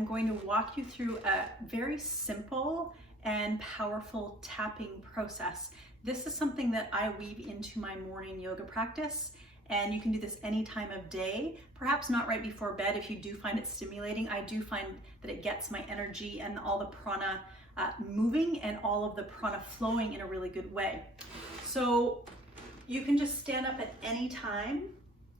I'm going to walk you through a very simple and powerful tapping process. This is something that I weave into my morning yoga practice, and you can do this any time of day, perhaps not right before bed if you do find it stimulating. I do find that it gets my energy and all the prana moving and all of the prana flowing in a really good way. So you can just stand up at any time,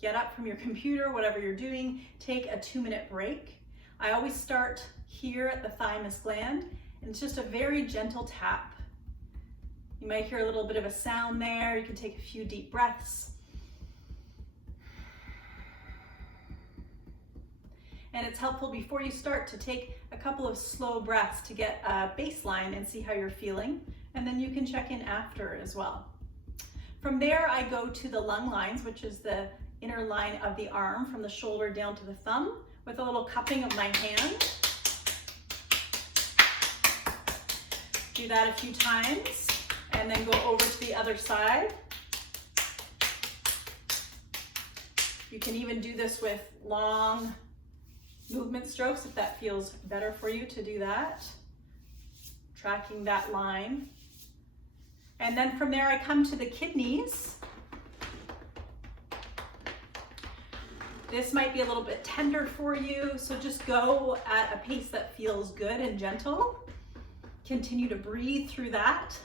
get up from your computer, whatever you're doing, take a 2-minute break. I always start here at the thymus gland, and it's just a very gentle tap. You might hear a little bit of a sound there. You can take a few deep breaths. And it's helpful before you start to take a couple of slow breaths to get a baseline and see how you're feeling. And then you can check in after as well. From there, I go to the lung lines, which is the inner line of the arm from the shoulder down to the thumb, with a little cupping of my hand. Do that a few times, and then go over to the other side. You can even do this with long movement strokes if that feels better for you to do that. Tracking that line. And then from there I come to the kidneys. This might be a little bit tender for you, so just go at a pace that feels good and gentle. Continue to breathe through that.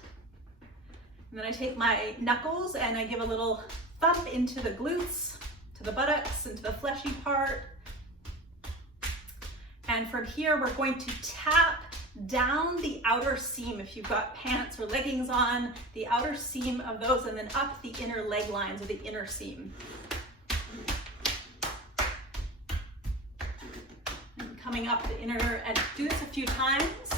And then I take my knuckles and I give a little thump into the glutes, to the buttocks, into the fleshy part. And from here, we're going to tap down the outer seam. If you've got pants or leggings on, the outer seam of those, and then up the inner leg lines or the inner seam. And coming up the inner, and do this a few times.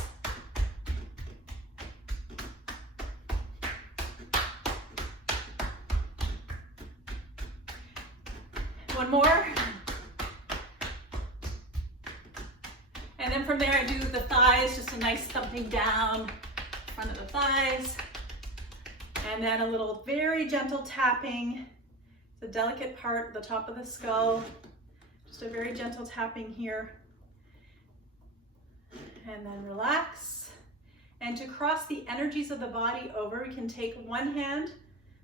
One more. And then from there I do the thighs, just a nice thumping down front of the thighs. And then a little very gentle tapping, the delicate part, the top of the skull. Just a very gentle tapping here. And then relax. And to cross the energies of the body over, we can take one hand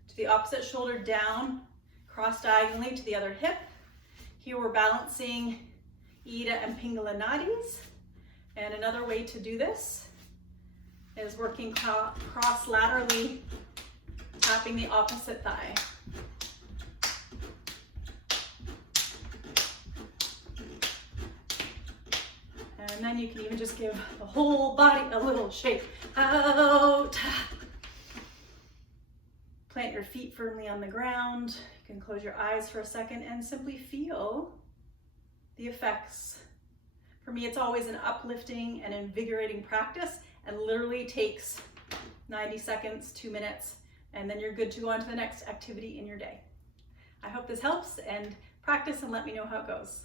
to the opposite shoulder down, cross diagonally to the other hip. Here we're balancing Ida and Pingala nadis. And another way to do this is working cross laterally, tapping the opposite thigh. And then you can even just give the whole body a little shake out. Plant your feet firmly on the ground. You can close your eyes for a second and simply feel the effects. For me, it's always an uplifting and invigorating practice, and literally takes 90 seconds, 2 minutes, and then you're good to go on to the next activity in your day. I hope this helps, and practice and let me know how it goes.